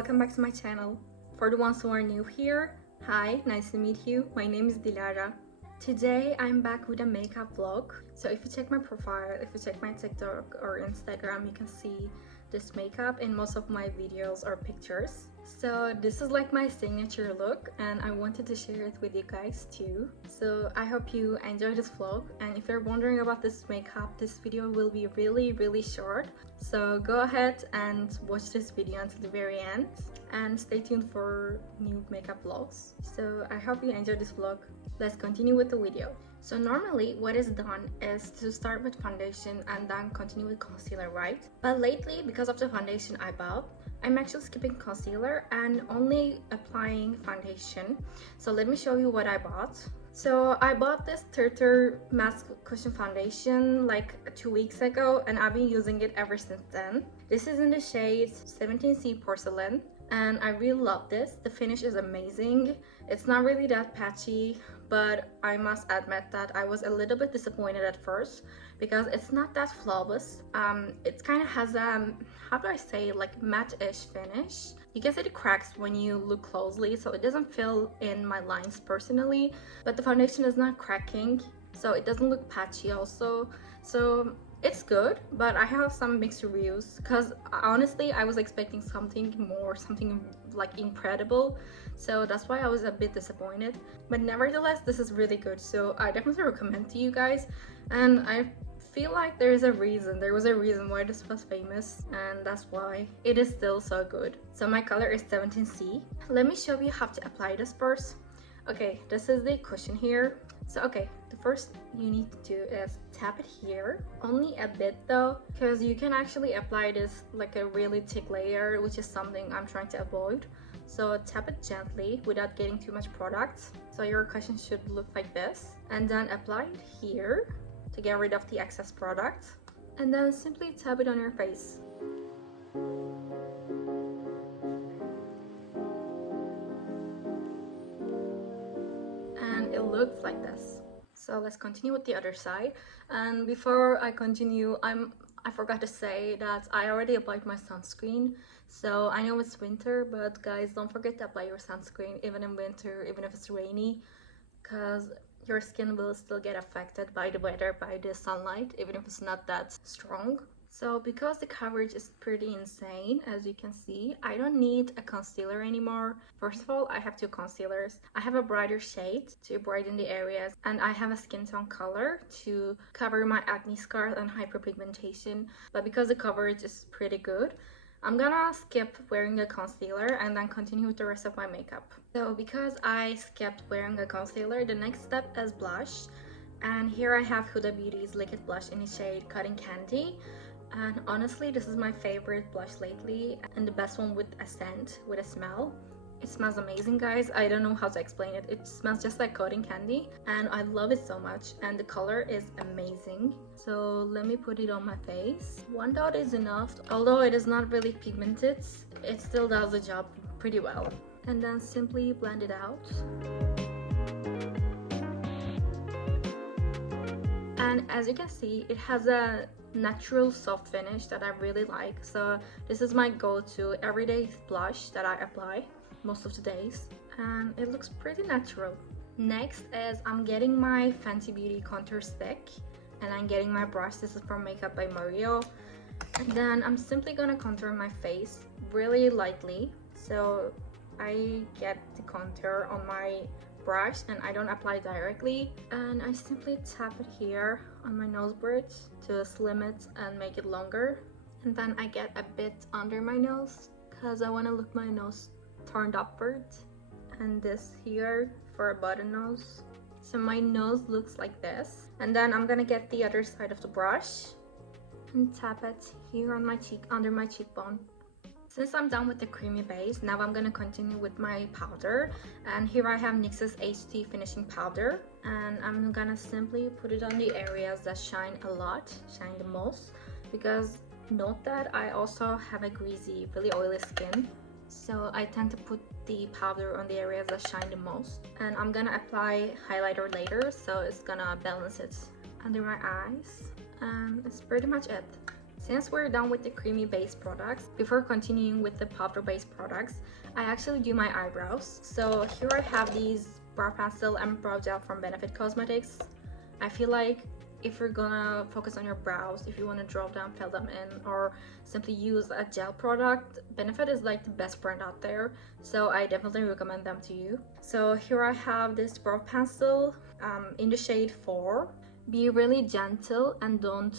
welcome back to my channel. For the ones who are new here, hi, nice to meet you. My name is Dilara. Today I'm back with a makeup vlog. So if you check my profile, if you check my TikTok or Instagram, you can see this makeup in most of my videos or pictures. So this is like my signature look and I wanted to share it with you guys too. So I hope you enjoy this vlog, and if you're wondering about this makeup, this video will be really short. So go ahead and watch this video until the very end and stay tuned for new makeup vlogs. So I hope you enjoy this vlog. Let's continue with the video. So normally what is done is to start with foundation and then continue with concealer, right? But lately, because of the foundation I bought, I'm actually skipping concealer and only applying foundation. So let me show you what I bought. So I bought this Tartar Mask Cushion Foundation like 2 weeks ago and I've been using it ever since then. This is in the shade 17C Porcelain and I really love this. The finish is amazing. It's not really that patchy, but I must admit that I was a little bit disappointed at first because it's not that flawless. It kind of has a, how do I say, like matte-ish finish. You can see the cracks when you look closely, so it doesn't fill in my lines personally, but the foundation is not cracking, so it doesn't look patchy also. So it's good, but I have some mixed reviews because honestly I was expecting something more, something like incredible, so that's why I was a bit disappointed. But nevertheless, this is really good, so I definitely recommend to you guys, and I feel like there was a reason why this was famous, and that's why it is still so good. So my color is 17C. Let me show you how to apply this first. Okay, this is the cushion here. So okay, the first you need to do is tap it here, only a bit though, because you can actually apply this like a really thick layer, which is something I'm trying to avoid. So tap it gently without getting too much product. So your cushion should look like this, and then apply it here to get rid of the excess product, and then simply tap it on your face. And it looks like this. So let's continue with the other side. And before I continue, I forgot to say that I already applied my sunscreen. So I know it's winter, but guys, don't forget to apply your sunscreen even in winter, even if it's rainy, because your skin will still get affected by the weather, by the sunlight, even if it's not that strong. So because the coverage is pretty insane, as you can see, I don't need a concealer anymore. First of all, I have two concealers. I have a brighter shade to brighten the areas, and I have a skin tone color to cover my acne scars and hyperpigmentation. But because the coverage is pretty good, I'm gonna skip wearing a concealer and then continue with the rest of my makeup. So because I skipped wearing a concealer, the next step is blush. And here I have Huda Beauty's Liquid Blush in the shade Cotton Candy. And honestly, this is my favorite blush lately and the best one with a scent, with a smell. It smells amazing, guys. I don't know how to explain it. It smells just like cotton candy and I love it so much, and the color is amazing. So let me put it on my face. One dot is enough. Although it is not really pigmented, it still does the job pretty well. And then simply blend it out. And as you can see, it has a natural soft finish that I really like. So this is my go-to everyday blush that I apply most of the days, and it looks pretty natural. Next is I'm getting my Fenty Beauty contour stick and I'm getting my brush. This is from Makeup by Mario, and then I'm simply gonna contour my face really lightly. So I get the contour on my brush and I don't apply directly, and I simply tap it here on my nose bridge to slim it and make it longer, and then I get a bit under my nose because I want to look my nose turned upward, and this here for a button nose. So my nose looks like this, and then I'm gonna get the other side of the brush and tap it here on my cheek, under my cheekbone. Since I'm done with the creamy base, now I'm gonna continue with my powder, and here I have NYX's HD finishing powder, and I'm gonna simply put it on the areas that shine a lot, shine the most, because note that I also have a greasy, really oily skin, so I tend to put the powder on the areas that shine the most. And I'm gonna apply highlighter later, so it's gonna balance it under my eyes, and it's pretty much it. Since we're done with the creamy base products, before continuing with the powder based products, I actually do my eyebrows. So here I have these brow pencil and brow gel from Benefit Cosmetics. I feel like if you're gonna focus on your brows, if you want to draw them, fill them in, or simply use a gel product, Benefit is like the best brand out there, so I definitely recommend them to you. So here I have this brow pencil in the shade 4. Be really gentle and don't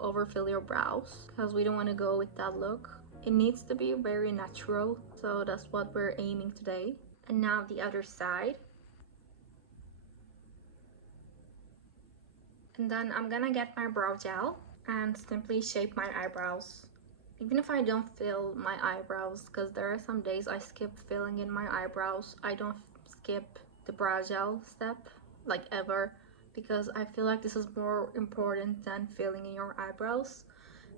overfill your brows, because we don't want to go with that look. It needs to be very natural, so that's what we're aiming today. And now the other side. And then I'm gonna get my brow gel and simply shape my eyebrows. Even if I don't fill my eyebrows, because there are some days I skip filling in my eyebrows, I don't skip the brow gel step, like ever, because I feel like this is more important than filling in your eyebrows,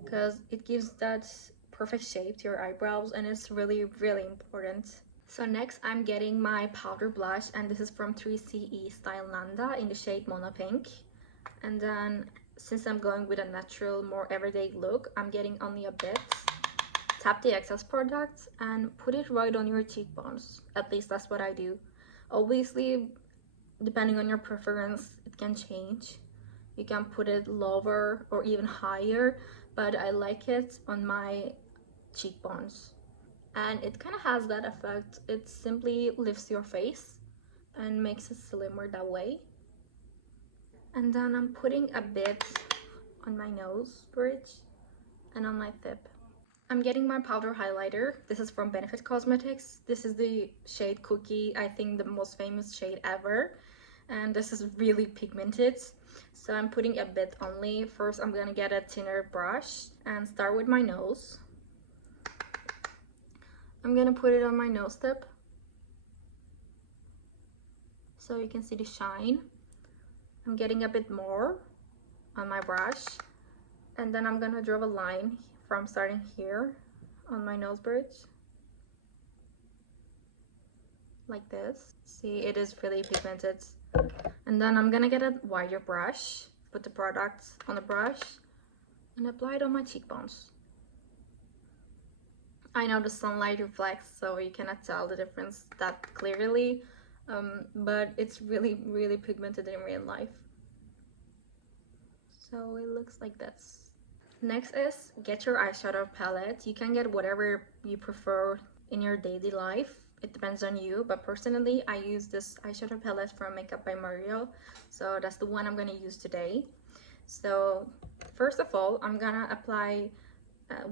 because it gives that perfect shape to your eyebrows and it's really, really important. So next I'm getting my powder blush, and this is from 3CE Style Nanda in the shade Mono Pink. And then since I'm going with a natural, more everyday look, I'm getting only a bit. Tap the excess product and put it right on your cheekbones. At least that's what I do. Obviously, depending on your preference, it can change. You can put it lower or even higher, but I like it on my cheekbones. And it kind of has that effect. It simply lifts your face and makes it slimmer that way. And then I'm putting a bit on my nose bridge and on my tip. I'm getting my powder highlighter. This is from Benefit Cosmetics. This is the shade Cookie, I think the most famous shade ever. And this is really pigmented. So I'm putting a bit only. First, I'm gonna get a thinner brush and start with my nose. I'm gonna put it on my nose tip so you can see the shine. I'm getting a bit more on my brush, and then I'm gonna draw a line from starting here on my nose bridge, like this. See, it is really pigmented. And then I'm gonna get a wider brush, put the product on the brush, and apply it on my cheekbones. I know the sunlight reflects, so you cannot tell the difference that clearly, but it's really, really pigmented in real life. So it looks like this. Next is get your eyeshadow palette. You can get whatever you prefer in your daily life. It depends on you, but personally I use this eyeshadow palette from Makeup by Mario, so that's the one I'm gonna use today. So first of all, I'm gonna apply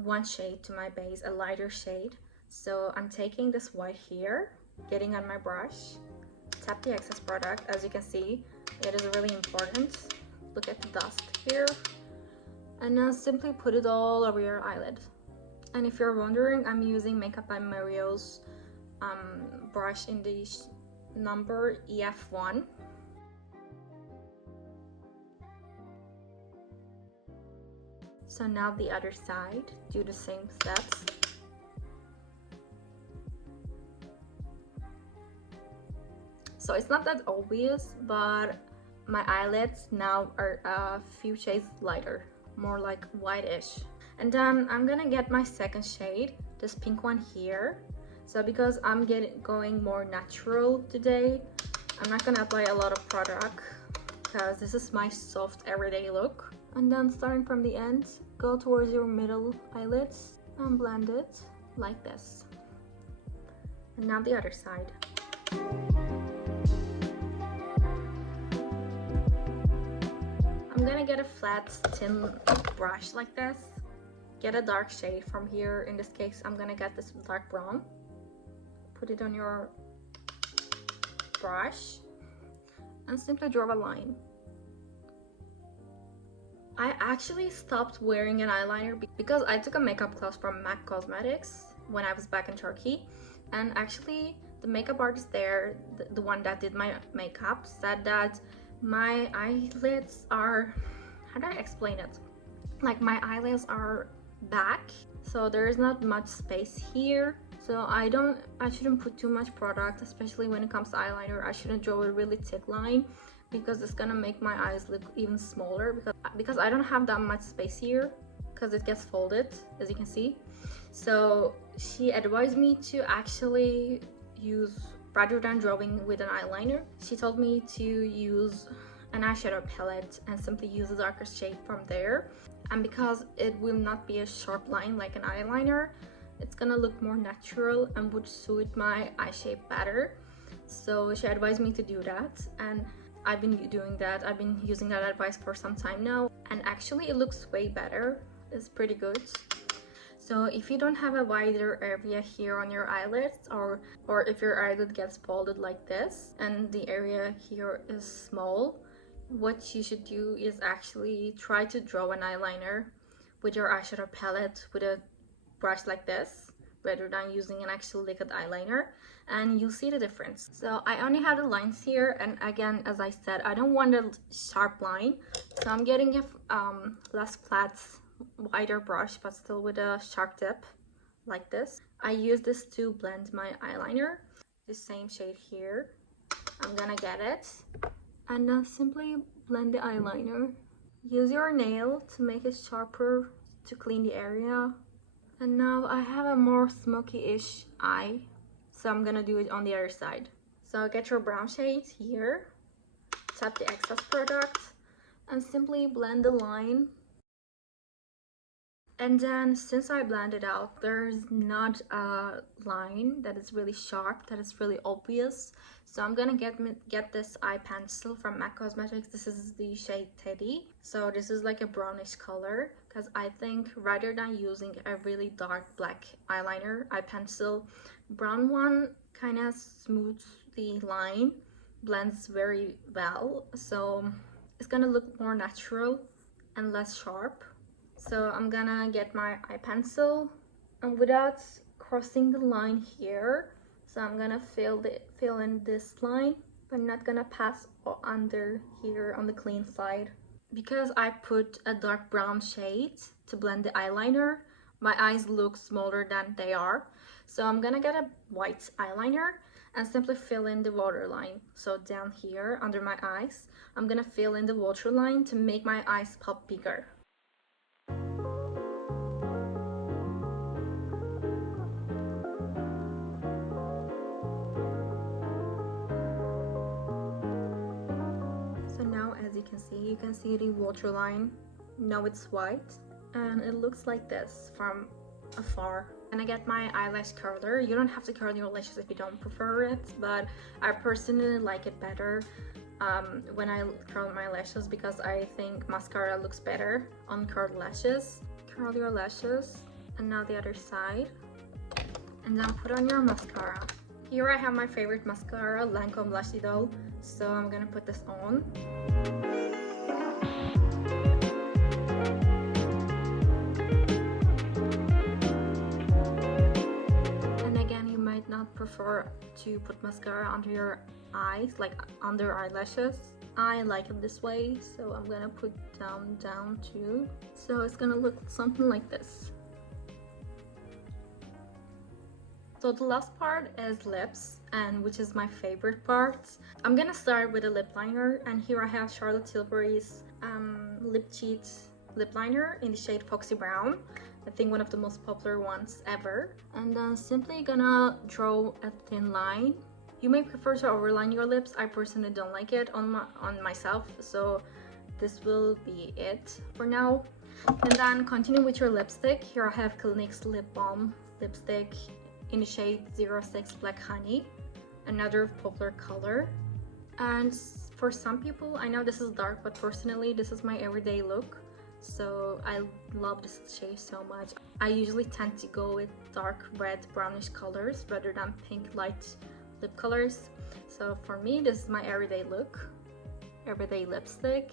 one shade to my base, a lighter shade. So I'm taking this white here, getting on my brush, tap the excess product. As you can see, it is really important. Look at the dust here. And now simply put it all over your eyelid. And if you're wondering, I'm using Makeup by Mario's brush in the number EF1. So now the other side, do the same steps. So it's not that obvious, but my eyelids now are a few shades lighter, more like whitish. And then I'm gonna get my second shade, this pink one here. So because I'm going more natural today, I'm not gonna apply a lot of product because this is my soft everyday look. And then starting from the end, go towards your middle eyelids and blend it like this. And now the other side. I'm gonna get a flat, thin brush like this. Get a dark shade from here. In this case, I'm gonna get this dark brown. Put it on your brush and simply draw a line. I actually stopped wearing an eyeliner because I took a makeup class from MAC Cosmetics when I was back in Turkey, and actually the makeup artist there, the one that did my makeup, said that my eyelids are, how do I explain it? Like my eyelids are back, so there is not much space here. So I shouldn't put too much product, especially when it comes to eyeliner. I shouldn't draw a really thick line because it's gonna make my eyes look even smaller because I don't have that much space here. because it gets folded, as you can see. So she advised me to actually use, rather than drawing with an eyeliner, she told me to use an eyeshadow palette and simply use a darker shade from there. And because it will not be a sharp line like an eyeliner, it's gonna look more natural and would suit my eye shape better. So she advised me to do that, and I've been doing that. I've been using that advice for some time now, and actually it looks way better. It's pretty good. So if you don't have a wider area here on your eyelids, or if your eyelid gets folded like this and the area here is small, what you should do is actually try to draw an eyeliner with your eyeshadow palette with a brush like this, rather than using an actual liquid eyeliner, and you'll see the difference. So I only have the lines here, and again, as I said, I don't want a sharp line, so I'm getting a less flat, wider brush, but still with a sharp tip like this. I use this to blend my eyeliner, the same shade here. I'm gonna get it and now simply blend the eyeliner. Use your nail to make it sharper to clean the area. And now I have a more smoky-ish eye, so I'm gonna do it on the other side. So get your brown shade here, tap the excess product, and simply blend the line. And then, since I blended out, there's not a line that is really sharp, that is really obvious. So I'm gonna get this eye pencil from MAC Cosmetics. This is the shade Teddy. So this is like a brownish color, because I think rather than using a really dark black eyeliner, eye pencil, brown one kind of smooths the line, blends very well. So it's gonna look more natural and less sharp. So I'm gonna get my eye pencil, and without crossing the line here, so I'm gonna fill in this line, but not gonna pass under here on the clean side. Because I put a dark brown shade to blend the eyeliner, my eyes look smaller than they are. So I'm gonna get a white eyeliner and simply fill in the waterline. So down here under my eyes, I'm gonna fill in the waterline to make my eyes pop bigger. So now, as you can see the waterline. Now it's white, and it looks like this from afar. And I get my eyelash curler. You don't have to curl your lashes if you don't prefer it, but I personally like it better when I curl my lashes, because I think mascara looks better on curled lashes. Curl your lashes, and now the other side, and then put on your mascara. Here I have my favorite mascara, Lancome Lash Idol, so I'm gonna put this on. And again, you might not prefer to put mascara under your eyes, like under eyelashes. I like it this way, so I'm gonna put down too. So it's gonna look something like this. So the last part is lips, and which is my favorite part. I'm gonna start with a lip liner, and here I have Charlotte Tilbury's Lip Cheat lip liner in the shade Foxy Brown. I think one of the most popular ones ever. And then simply gonna draw a thin line. You may prefer to overline your lips. I personally don't like it on myself, so this will be it for now. And then continue with your lipstick. Here I have Clinique's Lip Balm lipstick in the shade 06 Black Honey, another popular color. And for some people, I know this is dark, but personally this is my everyday look, so I love this shade so much. I usually tend to go with dark red brownish colors rather than pink light lip colors. So for me, this is my everyday look, everyday lipstick.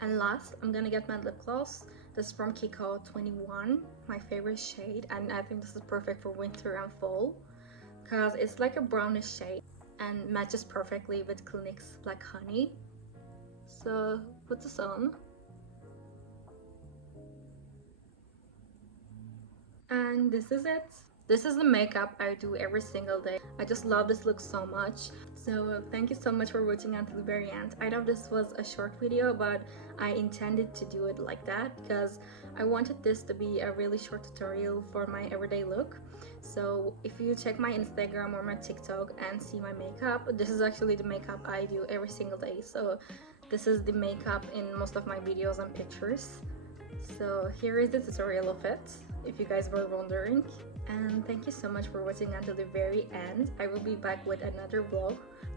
And last, I'm gonna get my lip gloss. This is from Kiko 21, my favorite shade, and I think this is perfect for winter and fall because it's like a brownish shade and matches perfectly with Clinique's Black Honey. So put this on. And this is it. This is the makeup I do every single day. I just love this look so much. So thank you so much for watching until the very end. I know this was a short video, but I intended to do it like that because I wanted this to be a really short tutorial for my everyday look. So if you check my Instagram or my TikTok and see my makeup, this is actually the makeup I do every single day. So this is the makeup in most of my videos and pictures. So here is the tutorial of it, if you guys were wondering. And thank you so much for watching until the very end. I will be back with another vlog.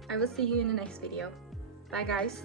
I will see you in the next video. Bye guys!